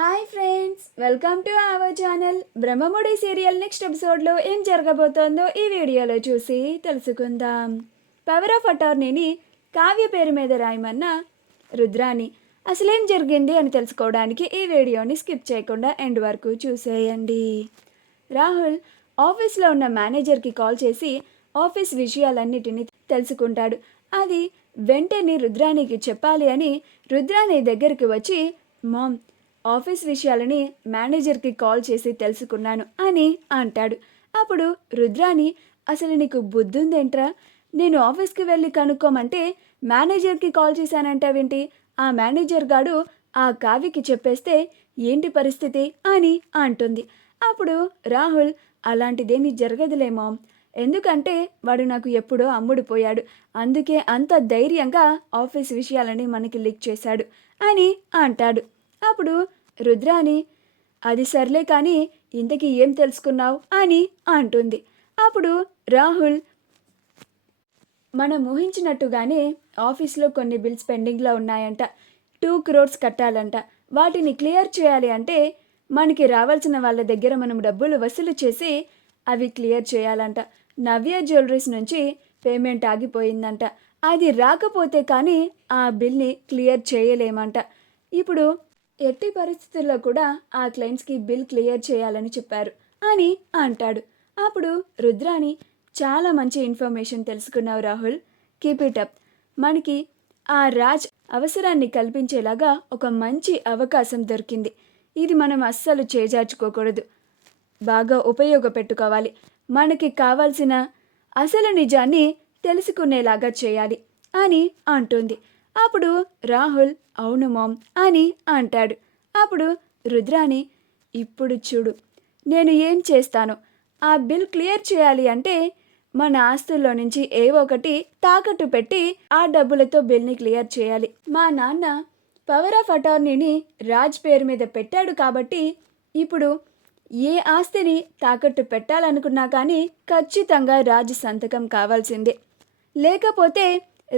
Hi friends, welcome to our channel. Brahmamudi serial next ఎపిసోడ్లో ఏం జరగబోతోందో ఈ వీడియోలో చూసి తెలుసుకుందాం. పవర్ ఆఫ్ అటార్నీని కావ్య పేరు మీద రాయమన్న రుద్రాని అసలేం జరిగింది అని తెలుసుకోవడానికి ఈ వీడియోని స్కిప్ చేయకుండా ఎండ్ వరకు చూసేయండి. రాహుల్ ఆఫీస్లో ఉన్న మేనేజర్కి కాల్ చేసి ఆఫీస్ విషయాలన్నిటినీ తెలుసుకుంటాడు. అది వెంటనే రుద్రానికి చెప్పాలి అని రుద్రాని దగ్గరికి వచ్చి, మామ్, ఆఫీస్ విషయాలని మేనేజర్కి కాల్ చేసి తెలుసుకున్నాను అని అంటాడు. అప్పుడు రుద్రాని, అసలు నీకు బుద్ధుందేంట్రా? నేను ఆఫీస్కి వెళ్ళి కనుక్కోమంటే మేనేజర్కి కాల్ చేశానంటావేంటి? ఆ మేనేజర్ గాడు ఆ కావ్యకి చెప్పేస్తే ఏంటి పరిస్థితి అని అంటుంది. అప్పుడు రాహుల్, అలాంటిదేమీ జరగదులేమో, ఎందుకంటే వాడు నాకు ఎప్పుడో అమ్ముడుపోయాడు, అందుకే అంత ధైర్యంగా ఆఫీస్ విషయాలని మనకి లీక్ చేశాడు అని అంటాడు. అప్పుడు రుద్రాని, అది సర్లే కానీ ఇంతకీ ఏం తెలుసుకున్నావు అని అంటుంది. అప్పుడు రాహుల్, మనం ఊహించినట్టుగానే ఆఫీస్లో కొన్ని బిల్స్ పెండింగ్లో ఉన్నాయంట. 2 crores కట్టాలంట. వాటిని క్లియర్ చేయాలి అంటే మనకి రావాల్సిన వాళ్ళ దగ్గర మనం డబ్బులు వసూలు చేసి అవి క్లియర్ చేయాలంట. నవ్య జ్యువెలరీస్ నుంచి పేమెంట్ ఆగిపోయిందంట. అది రాకపోతే కానీ ఆ బిల్ని క్లియర్ చేయలేమంట. ఇప్పుడు ఎట్టి పరిస్థితుల్లో కూడా ఆ క్లయింట్స్కి బిల్ క్లియర్ చేయాలని చెప్పారు అని అంటాడు. అప్పుడు రుద్రాని, చాలా మంచి ఇన్ఫర్మేషన్ తెలుసుకున్నావు రాహుల్, కీప్ ఇట్ అప్. మనకి ఆ రాజ్ అవసరాన్ని కల్పించేలాగా ఒక మంచి అవకాశం దొరికింది. ఇది మనం అస్సలు చేజార్చుకోకూడదు, బాగా ఉపయోగపెట్టుకోవాలి. మనకి కావాల్సిన అసలు నిజాన్ని తెలుసుకునేలాగా చేయాలి అని అంటుంది. అప్పుడు రాహుల్, అవును మామ్ అని అంటాడు. అప్పుడు రుద్రాని, ఇప్పుడు చూడు, నేను ఏం చేస్తాను. ఆ బిల్ క్లియర్ చేయాలి అంటే మన ఆస్తుల్లో నుంచి ఏవో ఒకటి తాకట్టు పెట్టి ఆ డబ్బులతో బిల్ని క్లియర్ చేయాలి. మా నాన్న పవర్ ఆఫ్ అటార్నీని రాజ్ పేరు మీద పెట్టాడు కాబట్టి ఇప్పుడు ఏ ఆస్తిని తాకట్టు పెట్టాలనుకున్నా కానీ ఖచ్చితంగా రాజ్ సంతకం కావాల్సిందే. లేకపోతే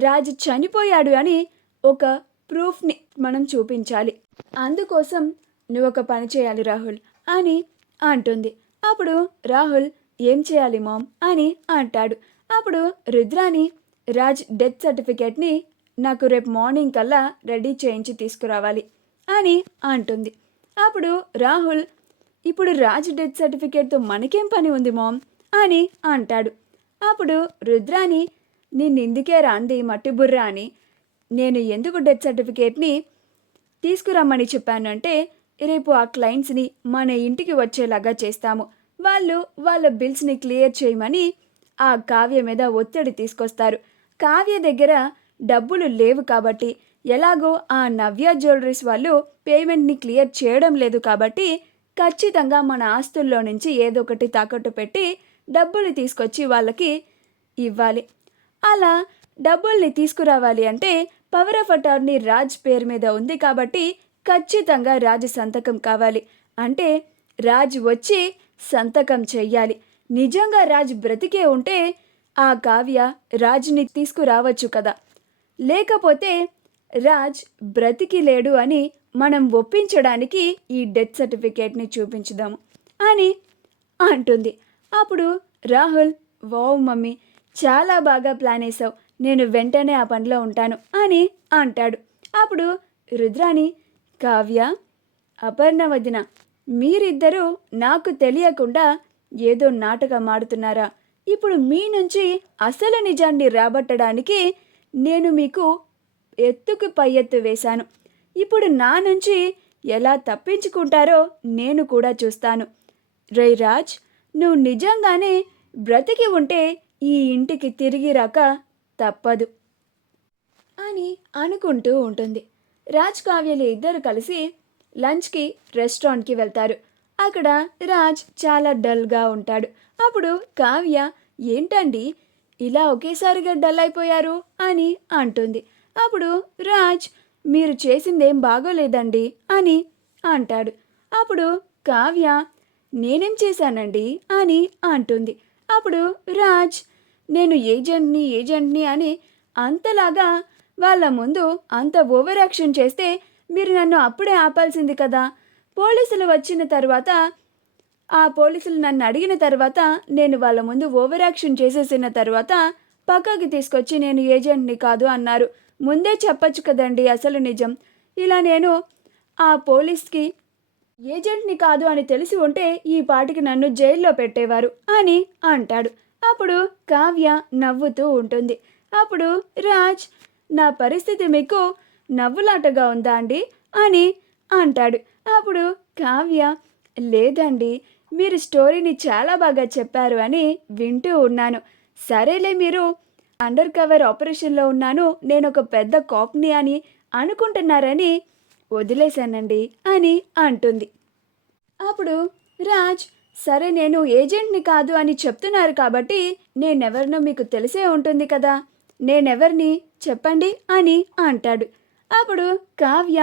రాజ్ చనిపోయాడు అని ఒక ప్రూఫ్ని మనం చూపించాలి. అందుకోసం నువ్వు ఒక పని చేయాలి రాహుల్ అని అంటుంది. అప్పుడు రాహుల్, ఏం చేయాలి మామ్ అని అంటాడు. అప్పుడు రుద్రాని, రాజ్ డెత్ సర్టిఫికేట్ని నాకు రేపు మార్నింగ్ కల్లా రెడీ చేయించి తీసుకురావాలి అని అంటుంది. అప్పుడు రాహుల్, ఇప్పుడు రాజ్ డెత్ సర్టిఫికేట్తో మనకేం పని ఉంది మామ్ అని అంటాడు. అప్పుడు రుద్రాని, నిన్నెందుకే రాంది మట్టి బుర్ర అని, నేను ఎందుకు డెత్ సర్టిఫికేట్ని తీసుకురమ్మని చెప్పానంటే రేపు ఆ క్లయింట్స్ని మన ఇంటికి వచ్చేలాగా చేస్తాము. వాళ్ళు వాళ్ళ బిల్స్ని క్లియర్ చేయమని ఆ కావ్య మీద ఒత్తిడి తీసుకొస్తారు. కావ్య దగ్గర డబ్బులు లేవు కాబట్టి, ఎలాగో ఆ నవ్య జ్యువెలరీస్ వాళ్ళు పేమెంట్ని క్లియర్ చేయడం లేదు కాబట్టి ఖచ్చితంగా మన ఆస్తుల్లో నుంచి ఏదో ఒకటి తాకట్టు పెట్టి డబ్బులు తీసుకొచ్చి వాళ్ళకి ఇవ్వాలి. అలా డబ్బుల్ని తీసుకురావాలి అంటే పవర్ ఆఫ్ అటార్నీ రాజ్ పేరు మీద ఉంది కాబట్టి ఖచ్చితంగా రాజ్ సంతకం కావాలి. అంటే రాజ్ వచ్చి సంతకం చెయ్యాలి. నిజంగా రాజ్ బ్రతికే ఉంటే ఆ కావ్య రాజ్ని తీసుకురావచ్చు కదా. లేకపోతే రాజ్ బ్రతికి లేడు అని మనం ఒప్పించడానికి ఈ డెత్ సర్టిఫికేట్ని చూపించుదాము అని అంటుంది. అప్పుడు రాహుల్, వావ్ మమ్మీ, చాలా బాగా ప్లాన్ వేసావు, నేను వెంటనే ఆ పనిలో ఉంటాను అని అంటాడు. అప్పుడు రుద్రాని, కావ్య, అపర్ణ వదిన, మీరిద్దరూ నాకు తెలియకుండా ఏదో నాటకం ఆడుతున్నారా? ఇప్పుడు మీ నుంచి అసలు నిజాన్ని రాబట్టడానికి నేను మీకు ఎత్తుకు పై ఎత్తు వేశాను. ఇప్పుడు నా నుంచి ఎలా తప్పించుకుంటారో నేను కూడా చూస్తాను. రే రాజ్, నువ్వు నిజంగానే బ్రతికి ఉంటే ఈ ఇంటికి తిరిగి రాక తప్పదు అని అనుకుంటూ ఉంటుంది. రాజ్ కావ్యలు ఇద్దరు కలిసి లంచ్కి రెస్టారెంట్కి వెళ్తారు. అక్కడ రాజ్ చాలా డల్గా ఉంటాడు. అప్పుడు కావ్య, ఏంటండి ఇలా ఒకేసారిగా డల్ అయిపోయారు అని అంటుంది. అప్పుడు రాజ్, మీరు చేసిందేం బాగోలేదండి అని అంటాడు. అప్పుడు కావ్య, నేనేం చేశానండి అని అంటుంది. అప్పుడు రాజ్, నేను ఏజెంట్ని అని అంతలాగా వాళ్ళ ముందు అంత ఓవర్ యాక్షన్ చేస్తే మీరు నన్ను అప్పుడే ఆపాల్సింది కదా. పోలీసులు వచ్చిన తర్వాత ఆ పోలీసులు నన్ను అడిగిన తర్వాత నేను వాళ్ళ ముందు ఓవర్ యాక్షన్ చేసేసిన తర్వాత పక్కకి తీసుకొచ్చి నేను ఏజెంట్ని కాదు అన్నారు. ముందే చెప్పొచ్చు కదండి అసలు నిజం. ఇలా నేను ఆ పోలీస్కి ఏజెంట్ని కాదు అని తెలిసి ఉంటే ఈ పాటికి నన్ను జైల్లో పెట్టేవారు అని అంటాడు. అప్పుడు కావ్య నవ్వుతూ ఉంటుంది. అప్పుడు రాజ్, నా పరిస్థితి మీకు నవ్వులాటగా ఉందా అండి అని అంటాడు. అప్పుడు కావ్య, లేదండి, మీరు స్టోరీని చాలా బాగా చెప్పారు అని వింటూ ఉన్నాను. సరేలే, మీరు అండర్ కవర్ ఆపరేషన్లో ఉన్నాను, నేను ఒక పెద్ద కాప్ని అని అనుకుంటున్నారని వదిలేశానండి అని అంటుంది. అప్పుడు రాజ్, సరే నేను ఏజెంట్ని కాదు అని చెప్తున్నారు కాబట్టి నేనెవరినో మీకు తెలిసే ఉంటుంది కదా, నేనెవరిని చెప్పండి అని అంటాడు. అప్పుడు కావ్య,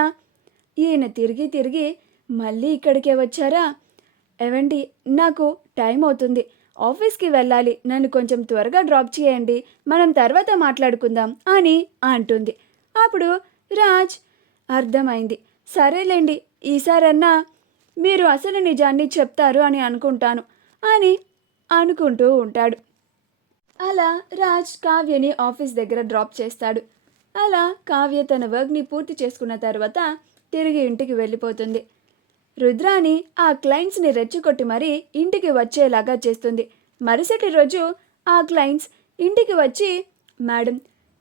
ఈయన తిరిగి తిరిగి మళ్ళీ ఇక్కడికే వచ్చారా? ఏవండి, నాకు టైం అవుతుంది, ఆఫీస్కి వెళ్ళాలి, నన్ను కొంచెం త్వరగా డ్రాప్ చేయండి, మనం తర్వాత మాట్లాడుకుందాం అని అంటుంది. అప్పుడు రాజ్, అర్థమైంది, సరేలేండి, ఈసారన్నా మీరు అసలు నిజాన్ని చెప్తారు అని అనుకుంటాను అని అనుకుంటూ ఉంటాడు. అలా రాజ్ కావ్యని ఆఫీస్ దగ్గర డ్రాప్ చేస్తాడు. అలా కావ్య తన వర్క్ని పూర్తి చేసుకున్న తర్వాత తిరిగి ఇంటికి వెళ్ళిపోతుంది. రుద్రాని ఆ క్లయింట్స్ని రెచ్చగొట్టి మరీ ఇంటికి వచ్చేలాగా చేస్తుంది. మరుసటి రోజు ఆ క్లయింట్స్ ఇంటికి వచ్చి, మేడం,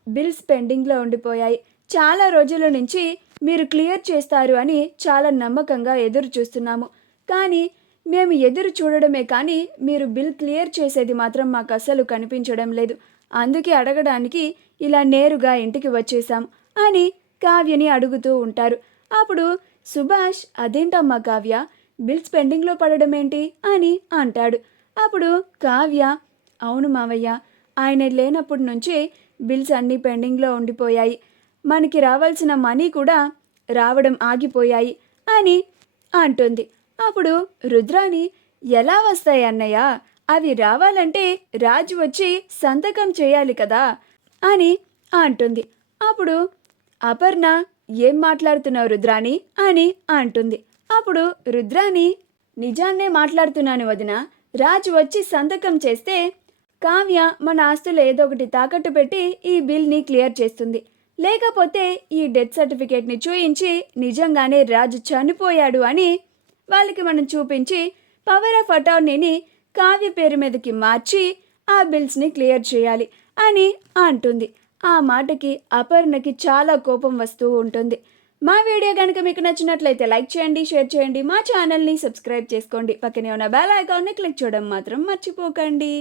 బిల్స్ పెండింగ్లో ఉండిపోయాయి, చాలా రోజుల నుంచి మీరు క్లియర్ చేస్తారు అని చాలా నమ్మకంగా ఎదురు చూస్తున్నాము, కానీ మేము ఎదురు చూడడమే కానీ మీరు బిల్ క్లియర్ చేసేది మాత్రం మాకు అస్సలు కనిపించడం లేదు, అందుకే అడగడానికి ఇలా నేరుగా ఇంటికి వచ్చేసాం అని కావ్యని అడుగుతూ ఉంటారు. అప్పుడు సుభాష్, అదేంటమ్మా కావ్య, బిల్స్ పెండింగ్లో పడడం ఏంటి అని అంటాడు. అప్పుడు కావ్య, అవును మావయ్య, ఆయన లేనప్పటి నుంచి బిల్స్ అన్నీ పెండింగ్లో ఉండిపోయాయి, మనకి రావాల్సిన మనీ కూడా రావడం ఆగిపోయాయి అని అంటుంది. అప్పుడు రుద్రాని, ఎలా వస్తాయి అన్నయ్య, అవి రావాలంటే రాజు వచ్చి సంతకం చేయాలి కదా అని అంటుంది. అప్పుడు అపర్ణ, ఏం మాట్లాడుతున్నావు రుద్రాని అని అంటుంది. అప్పుడు రుద్రాని, నిజాన్నే మాట్లాడుతున్నాను వదిన, రాజు వచ్చి సంతకం చేస్తే కావ్య మన ఆస్తులు ఏదో ఒకటి తాకట్టు పెట్టి ఈ బిల్ని క్లియర్ చేస్తుంది, లేకపోతే ఈ డెత్ సర్టిఫికేట్ని చూయించి నిజంగానే రాజు చనిపోయాడు అని వాళ్ళకి మనం చూపించి పవర్ ఆఫ్ అటార్నీని కావ్య పేరు మీదకి మార్చి ఆ బిల్స్ని క్లియర్ చేయాలి అని అంటుంది. ఆ మాటకి అపర్ణకి చాలా కోపం వస్తూ ఉంటుంది. మా వీడియో కనుక మీకు నచ్చినట్లయితే లైక్ చేయండి, షేర్ చేయండి, మా ఛానల్ని సబ్స్క్రైబ్ చేసుకోండి, పక్కనే ఉన్న బెల్ ఐకాన్ని క్లిక్ చేయడం మాత్రం మర్చిపోకండి.